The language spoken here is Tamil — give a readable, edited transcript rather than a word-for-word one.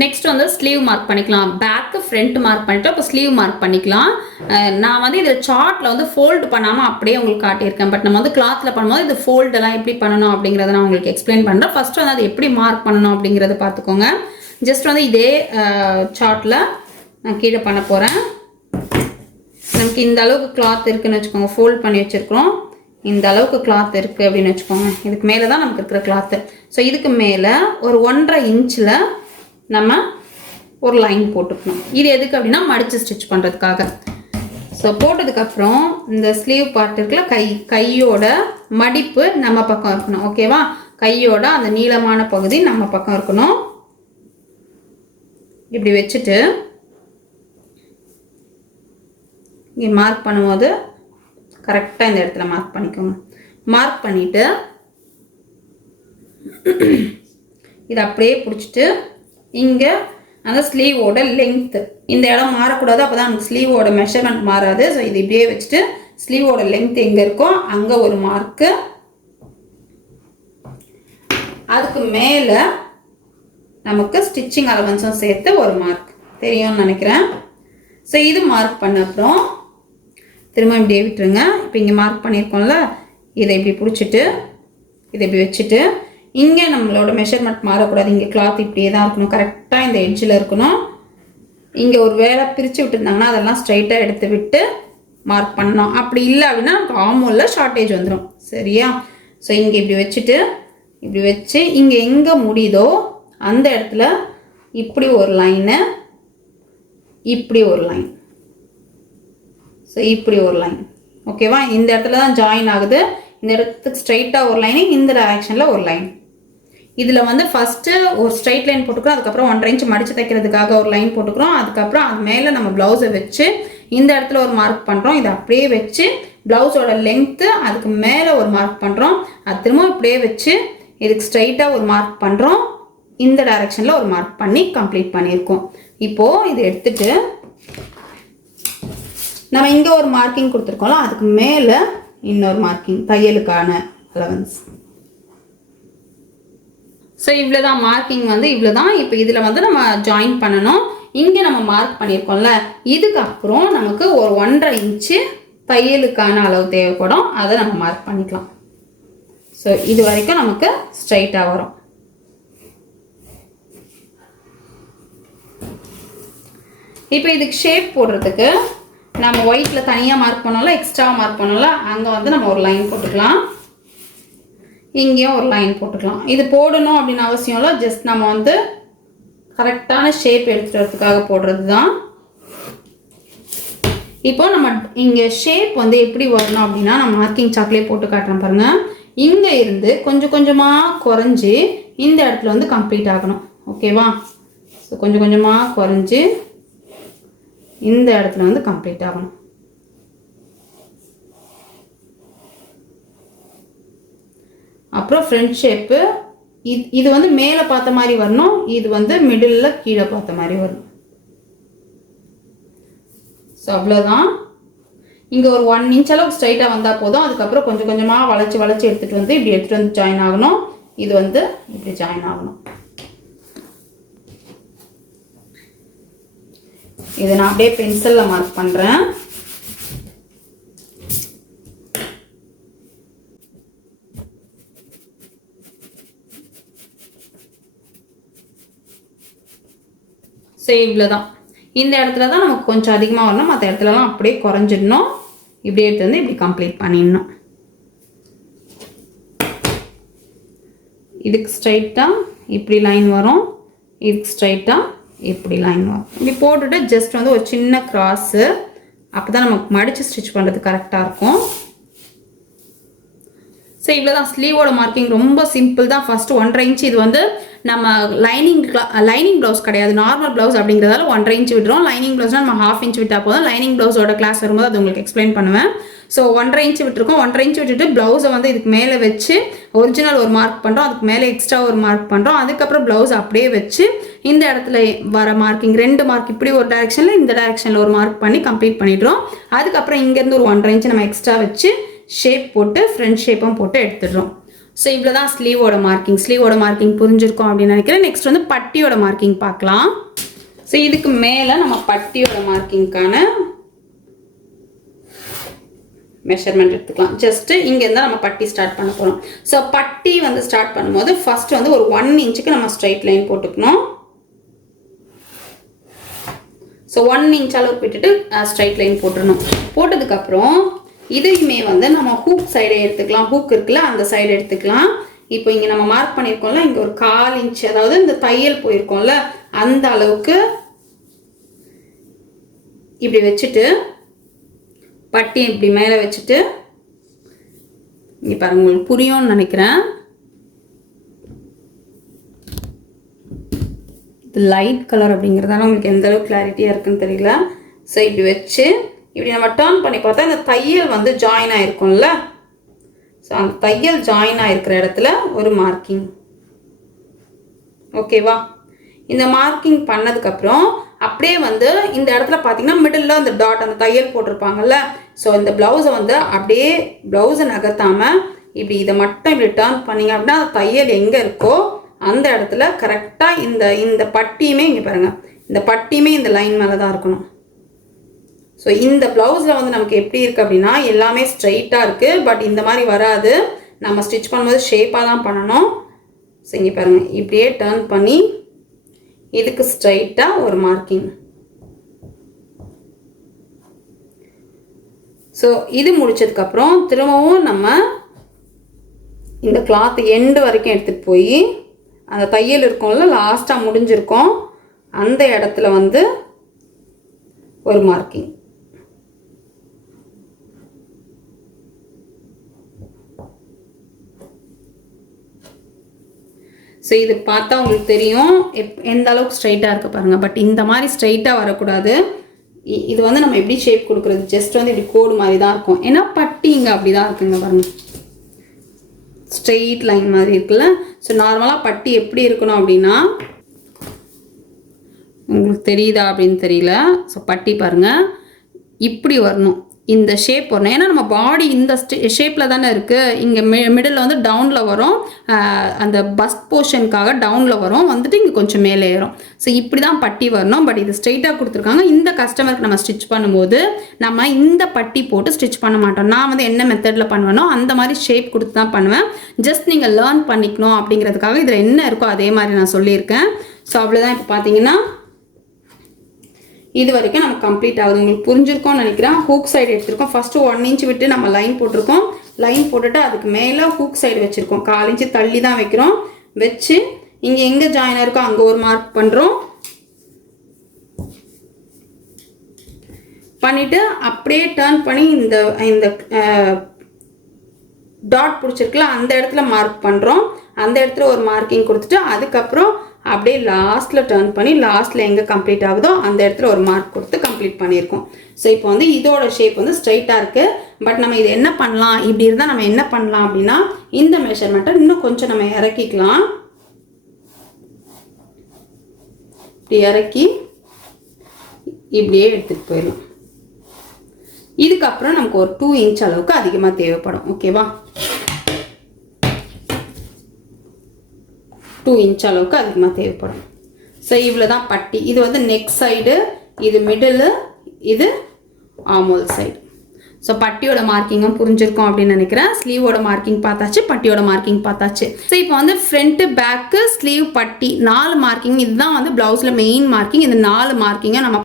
நெக்ஸ்ட் வந்து ஸ்லீவ் மார்க் பண்ணிக்கலாம். பேக்கு ஃப்ரண்ட் மார்க் பண்ணிட்டு இப்போ ஸ்லீவ் மார்க் பண்ணிக்கலாம். நான் வந்து இதில் சார்ட்டில் வந்து ஃபோல்டு பண்ணாமல் அப்படியே உங்களுக்கு காட்டியிருக்கேன். பட் நம்ம வந்து கிளாத்தில் பண்ணும்போது இது ஃபோல்டெல்லாம் எப்படி பண்ணணும் அப்படிங்கிறத நான் உங்களுக்கு எக்ஸ்பிளைன் பண்ணுறேன். ஃபஸ்ட்டு வந்து அது எப்படி மார்க் பண்ணணும் அப்படிங்கிறத பார்த்துக்கோங்க. ஜஸ்ட் வந்து இதே சார்ட்டில் நான் கீழே பண்ண போகிறேன். நமக்கு இந்த அளவுக்கு கிளாத் இருக்குதுன்னு வச்சுக்கோங்க, ஃபோல்ட் பண்ணி வச்சுருக்கிறோம். இந்த அளவுக்கு கிளாத் இருக்குது அப்படின்னு வச்சுக்கோங்க. இதுக்கு மேலே தான் நமக்கு இருக்கிற கிளாத்து. ஸோ இதுக்கு மேலே ஒரு 1.5 இன்ச்சில் நம்ம ஒரு லைன் போட்டுக்கணும். இது எதுக்கு அப்படின்னா மடித்து ஸ்டிச் பண்ணுறதுக்காக. ஸோ போட்டதுக்கப்புறம் இந்த ஸ்லீவ் பார்ட் இருக்குல்ல, கையோட மடிப்பு நம்ம பக்கம் இருக்கணும். ஓகேவா? கையோட அந்த நீளமான பகுதி நம்ம பக்கம் இருக்கணும். இப்படி வச்சுட்டு இங்கே மார்க் பண்ணும்போது கரெக்டாக இந்த இடத்துல மார்க் பண்ணிக்கோங்க. மார்க் பண்ணிவிட்டு இதை அப்படியே பிடிச்சிட்டு இங்கே அந்த ஸ்லீவோட லென்த்து இந்த இடம் மாறக்கூடாது, அப்போ தான் நமக்கு ஸ்லீவோட மெஷர்மெண்ட் மாறாது. ஸோ இது இப்படியே வச்சுட்டு ஸ்லீவோட லென்த் எங்கே இருக்கோ அங்கே ஒரு மார்க்கு, அதுக்கு மேலே நமக்கு ஸ்டிச்சிங் அலவன்ஸும் சேர்த்து ஒரு மார்க் தெரியும்னு நினைக்கிறேன். ஸோ இது மார்க் பண்ண அப்புறம் திரும்ப இப்படியே விட்டுருங்க. இப்போ இங்கே மார்க் பண்ணியிருக்கோம்ல, இதை இப்படி பிடிச்சிட்டு இதை இப்படி வச்சுட்டு இங்கே நம்மளோட மெஷர்மெண்ட் மாறக்கூடாது. இங்கே கிளாத் இப்படியே தான் இருக்கணும், கரெக்டாக இந்த எட்ஜில் இருக்கணும். இங்கே ஒரு வேலை பிரித்து விட்டுருந்தாங்கன்னா அதெல்லாம் ஸ்ட்ரைட்டாக எடுத்து விட்டு மார்க் பண்ணணும். அப்படி இல்லை அப்படின்னா நமக்கு ஆமோலில் ஷார்ட்டேஜ் வந்துடும். சரியா? ஸோ இங்கே இப்படி வச்சுட்டு இப்படி வச்சு இங்கே எங்கே முடியுதோ அந்த இடத்துல இப்படி ஒரு லைனு, இப்படி ஒரு லைன், ஸோ இப்படி ஒரு லைன். ஓகேவா? இந்த இடத்துல தான் ஜாயின் ஆகுது. இந்த இடத்துக்கு ஸ்ட்ரைட்டாக ஒரு லைனு, இந்த டைரக்ஷனில் ஒரு லைன். இதில் வந்து ஃபஸ்ட்டு ஒரு ஸ்ட்ரைட் லைன் போட்டுக்கிறோம், அதுக்கப்புறம் 1.5 இன்ச் மடித்து தைக்கிறதுக்காக ஒரு லைன் போட்டுக்கிறோம், அதுக்கப்புறம் அது மேலே நம்ம ப்ளவுஸை வச்சு இந்த இடத்துல ஒரு மார்க் பண்ணுறோம். இதை அப்படியே வச்சு ப்ளவுஸோட லென்த்து அதுக்கு மேலே ஒரு மார்க் பண்ணுறோம். அது திரும்ப இப்படியே வச்சு இதுக்கு ஸ்ட்ரைட்டாக ஒரு மார்க் பண்ணுறோம், இந்த டைரக்ஷனில் ஒரு மார்க் பண்ணி கம்ப்ளீட் பண்ணியிருக்கோம். இப்போது இதை எடுத்துகிட்டு நம்ம இங்கே ஒரு மார்க்கிங் கொடுத்துருக்கோம்ல, அதுக்கு மேலே இன்னொரு மார்க்கிங் தையலுக்கான அலவன்ஸ். ஸோ இவ்வளோ தான் மார்க்கிங் வந்து இவ்வளோ தான். இப்போ இதில் வந்து நம்ம ஜாயின் பண்ணணும். இங்கே நம்ம மார்க் பண்ணியிருக்கோம்ல, இதுக்கப்புறம் நமக்கு ஒரு 1.5 இன்ச்சு தையலுக்கான அளவு தேவைப்படும், அதை நம்ம மார்க் பண்ணிக்கலாம். ஸோ இது வரைக்கும் நமக்கு ஸ்ட்ரைட்டாக வரும். இப்போ இதுக்கு ஷேப் போடுறதுக்கு நம்ம ஒயிட்டில் தனியாக மார்க் பண்ணோம்ல, எக்ஸ்ட்ரா மார்க் பண்ணோம்ல, அங்கே வந்து நம்ம ஒரு லைன் போட்டுக்கலாம், இங்கேயும் ஒரு லைன் போட்டுக்கலாம். இது போடணும் அப்படின்னு அவசியம் இல்லை, ஜஸ்ட் நம்ம வந்து கரெக்டான ஷேப் எடுத்துகிட்டு வரதுக்காக போடுறது தான். இப்போ நம்ம இங்கே ஷேப் வந்து எப்படி வரணும் அப்படின்னா, நான் மார்க்கிங் சாக்லேயே போட்டு காட்டுறேன் பாருங்கள். இங்கே இருந்து கொஞ்சம் கொஞ்சமாக குறைஞ்சி இந்த இடத்துல வந்து கம்ப்ளீட் ஆகணும். ஓகேவா? ஸோ கொஞ்சம் கொஞ்சமாக குறைஞ்சி இந்த இடத்துல வந்து கம்ப்ளீட் ஆகணும். அப்புறம் ஃப்ரண்ட் ஷேப்பு இது வந்து மேலே பார்த்த மாதிரி வரணும், இது வந்து மிடில் கீழே பார்த்த மாதிரி வரணும். ஸோ அவ்வளோதான். இங்கே ஒரு 1 இன்ச் அளவுக்கு ஸ்ட்ரைட்டாக வந்தால் போதும். அதுக்கப்புறம் கொஞ்சம் கொஞ்சமாக வளைச்சி வளைச்சி எடுத்துகிட்டு வந்து இப்படி எடுத்துகிட்டு வந்து ஜாயின் ஆகணும். இது வந்து இப்படி ஜாயின் ஆகணும். இதை நான் அப்படியே பென்சிலில் மார்க் பண்ணுறேன். ஸோ இவ்வளோ தான். இந்த இடத்துல தான் நமக்கு கொஞ்சம் அதிகமாக வரணும், மற்ற இடத்துலலாம் அப்படியே குறைஞ்சிடணும். இப்படி எடுத்து வந்து இப்படி கம்ப்ளீட் பண்ணிடணும். இதுக்கு ஸ்ட்ரைட்டாக இப்படி லைன் வரும், இதுக்கு ஸ்ட்ரைட்டாக இப்படி லைன் வரும். இப்படி போட்டுட்டு ஜஸ்ட் வந்து ஒரு சின்ன கிராஸு, அப்போ தான் நமக்கு மடித்து ஸ்டிச் பண்ணுறது கரெக்டாக இருக்கும். ஸோ இவ்வளோ தான். ஸ்லீவோட மார்க்கிங் ரொம்ப சிம்பிள் தான். ஃபஸ்ட்டு 1.5 இன்ச், இது வந்து நம்ம லைனிங் ப்ளவுஸ் கிடையாது, நார்மல் ப்ளவுஸ் அப்படிங்கிறதால 1.5 இன்ச் விட்டுறோம். லைனிங் ப்ளவுஸ்னால் நம்ம 1/2 இன்ச் விட்டால் போதும். லைனிங் ப்ளவுஸோட கிளாஸ் வரும்போது அது உங்களுக்கு எக்ஸ்பிளைன் பண்ணுவேன். ஸோ 1.5 இன்ச் விட்டுருக்கோம். 1.5 இன்ச் விட்டுட்டு ப்ளவுஸை வந்து இதுக்கு மேலே வச்சு ஒரிஜினல் ஒரு மார்க் பண்ணுறோம், அதுக்கு மேலே எக்ஸ்ட்ரா ஒரு மார்க் பண்ணுறோம். அதுக்கப்புறம் ப்ளவுஸ் அப்படியே வச்சு இந்த இடத்துல வர மார்க்கிங் 2 மார்க் இப்படி ஒரு டைரெக்ஷனில், இந்த டைரெக்ஷனில் ஒரு மார்க் பண்ணி கம்ப்ளீட் பண்ணிடுறோம். அதுக்கப்புறம் இங்கேருந்து ஒரு 1.5 இன்ச் நம்ம எக்ஸ்ட்ரா வச்சு ஷேப் போட்டு ஃப்ரண்ட் ஷேப்பும் போட்டு எடுத்துடுறோம். ஸோ இவ்வளோ தான் ஸ்லீவோட மார்க்கிங் புரிஞ்சிருக்கோம் அப்படின்னு நினைக்கிறேன். நெக்ஸ்ட் வந்து பட்டியோட மார்க்கிங் பார்க்கலாம். ஸோ இதுக்கு மேலே நம்ம பட்டியோட மார்க்கிங்க்கான மெஷர்மெண்ட் எடுத்துக்கலாம். ஜஸ்ட்டு இங்கேருந்து நம்ம பட்டி ஸ்டார்ட் பண்ண போகிறோம். ஸோ பட்டி வந்து ஸ்டார்ட் பண்ணும்போது ஃபஸ்ட்டு வந்து ஒரு 1 இன்ச்சுக்கு நம்ம ஸ்ட்ரைட் லைன் போட்டுக்கணும். ஸோ 1 இன்ச் அளவுக்கு விட்டுட்டு ஸ்ட்ரைட் லைன் போட்டுடணும். போட்டதுக்கப்புறம் இதையுமே வந்து நம்ம ஹூக் சைடை எடுத்துக்கலாம். ஹூக் இருக்குல்ல, அந்த சைடு எடுத்துக்கலாம். இப்போ இங்கே நம்ம மார்க் பண்ணியிருக்கோம்ல, இங்கே ஒரு 1/4 இன்ச், அதாவது இந்த தையல் போயிருக்கோம்ல அந்த அளவுக்கு இப்படி வச்சுட்டு பட்டி இப்படி மேலே வச்சுட்டு, இங்கே பாருங்க உங்களுக்கு புரியும்னு நினைக்கிறேன். இது லைட் கலர் அப்படிங்கிறதால உங்களுக்கு எந்த அளவுக்கு கிளாரிட்டியாக இருக்குன்னு தெரியல. ஸோ இப்படி வச்சு இப்படி நம்ம டர்ன் பண்ணி பார்த்தா இந்த தையல் வந்து ஜாயின் ஆகிருக்கும்ல, ஸோ அந்த தையல் ஜாயின் ஆகிருக்கிற இடத்துல ஒரு மார்க்கிங். ஓகேவா? இந்த மார்க்கிங் பண்ணதுக்கப்புறம் அப்படியே வந்து இந்த இடத்துல பார்த்தீங்கன்னா மிடில் அந்த டாட், அந்த தையல் போட்டிருப்பாங்கல்ல, ஸோ இந்த ப்ளவுஸை வந்து அப்படியே ப்ளவுஸை நகர்த்தாமல் இப்படி இதை மட்டும் இப்படி டர்ன் பண்ணிங்க அப்படின்னா அந்த தையல் எங்கே இருக்கோ அந்த இடத்துல கரெக்டாக இந்த பட்டியுமே இங்கே பாருங்கள், இந்த பட்டியுமே இந்த லைன் மேலே தான் இருக்கணும். ஸோ இந்த ப்ளவுஸில் வந்து நமக்கு எப்படி இருக்குது அப்படின்னா எல்லாமே ஸ்ட்ரைட்டாக இருக்குது, பட் இந்த மாதிரி வராது. நம்ம ஸ்டிச் பண்ணும்போது ஷேப்பாக தான் பண்ணணும். ஸோ இங்கே பாருங்கள், இப்படியே டர்ன் பண்ணி இதுக்கு ஸ்ட்ரைட்டாக ஒரு மார்க்கிங். ஸோ இது முடிச்சதுக்கப்புறம் திரும்பவும் நம்ம இந்த கிளாத் எண்டு வரைக்கும் எடுத்துகிட்டு போய் அந்த தையல் இருக்கும்ல, லாஸ்ட்டாக முடிஞ்சிருக்கோம் அந்த இடத்துல வந்து ஒரு மார்க்கிங். ஸோ இது பார்த்தா உங்களுக்கு தெரியும் எந்த அளவுக்கு ஸ்ட்ரைட்டாக இருக்குது பாருங்கள். பட் இந்த மாதிரி ஸ்ட்ரைட்டாக வரக்கூடாது. இது வந்து நம்ம எப்படி ஷேப் கொடுக்குறது, ஜஸ்ட் வந்து இப்படி கோடு மாதிரி தான் இருக்கும். ஏன்னா பட்டி இங்கே அப்படி தான் இருக்குங்க பாருங்கள், ஸ்ட்ரெயிட் லைன் மாதிரி இருக்குல்ல. ஸோ நார்மலாக பட்டி எப்படி இருக்கணும் அப்படின்னா, உங்களுக்கு தெரியுதா அப்படின்னு தெரியல. ஸோ பட்டி பாருங்கள் இப்படி வரணும், இந்த ஷேப் வரணும். ஏன்னா நம்ம பாடி இந்த ஷேப்பில் தானே இருக்குது. இங்கே மிடில் வந்து டவுனில் வரும், அந்த பஸ்ட் போர்ஷனுக்காக டவுனில் வரும், வந்துட்டு இங்கே கொஞ்சம் மேலே ஏறும். ஸோ இப்படி தான் பட்டி வரணும். பட் இது ஸ்ட்ரெயிட்டாக கொடுத்துருக்காங்க. இந்த கஸ்டமருக்கு நம்ம ஸ்டிச் பண்ணும்போது நம்ம இந்த பட்டி போட்டு ஸ்டிச் பண்ண மாட்டோம். நான் வந்து என்ன மெத்தடில் பண்ணுவேனோ அந்த மாதிரி ஷேப் கொடுத்து தான் பண்ணுவேன். ஜஸ்ட் நீங்கள் லேர்ன் பண்ணிக்கணும் அப்படிங்கிறதுக்காக இதில் என்ன இருக்கோ அதே மாதிரி நான் சொல்லியிருக்கேன். ஸோ அவ்வளோதான். இப்போ பார்த்தீங்கன்னா இது வரைக்கும் நம்ம கம்ப்ளீட் ஆகுது. உங்களுக்கு புரிஞ்சிருக்கோம்னு நினைக்கிறேன். ஹூக் சைடு எடுத்திருக்கோம். ஃபஸ்ட்டு 1 இன்ச் விட்டு நம்ம லைன் போட்டிருக்கோம். லைன் போட்டுட்டு அதுக்கு மேலே ஹூக் சைடு வச்சுருக்கோம். 1/4 இன்ச்சு தள்ளி தான் வைக்கிறோம். வச்சு இங்கே எங்கே ஜாயின் இருக்கோ அங்கே ஒரு மார்க் பண்ணுறோம். பண்ணிவிட்டு அப்படியே டர்ன் பண்ணி இந்த டாட் பிடிச்சிருக்குல்ல அந்த இடத்துல மார்க் பண்ணுறோம். அந்த இடத்துல ஒரு மார்க்கிங் கொடுத்துட்டு அதுக்கப்புறம் அப்படியே லாஸ்ட்டில் டர்ன் பண்ணி லாஸ்ட்டில் எங்கே கம்ப்ளீட் ஆகுதோ அந்த இடத்துல ஒரு மார்க் கொடுத்து கம்ப்ளீட் பண்ணியிருக்கோம். ஸோ இப்போ வந்து இதோட ஷேப் வந்து ஸ்ட்ரைட்டாக இருக்குது. பட் நம்ம இது என்ன பண்ணலாம், இப்படி இருந்தால் நம்ம என்ன பண்ணலாம் அப்படின்னா இந்த மெஷர்மெண்ட்டை இன்னும் கொஞ்சம் நம்ம இறக்கிக்கலாம். இப்படி இறக்கி இப்படியே எடுத்துகிட்டு போயிடலாம். இதுக்கப்புறம் நமக்கு ஒரு 2 இன்ச் அளவுக்கு அதிகமாக தேவைப்படும். ஓகேவா? 2 இன்ச் அளவுக்கு அதிகமாக தேவைப்படும். ஸோ இவ்வளோ தான் பட்டி. இது வந்து நெக் சைடு, இது மிடில், இது ஆமோல் சைடு. ஸோ பட்டியோட மார்க்கிங்கும் புரிஞ்சிருக்கோம் அப்படின்னு நினைக்கிறேன். ஸ்லீவோட மார்க்கிங் பார்த்தாச்சு, பட்டியோட மார்க்கிங் பார்த்தாச்சு. ஸோ இப்போ வந்து ஃப்ரண்ட்டு, பேக்கு, ஸ்லீவ், பட்டி 4 மார்க்கிங். இதுதான் வந்து ப்ளவுஸில் மெயின் மார்க்கிங். இந்த 4 மார்க்கிங்கை நம்ம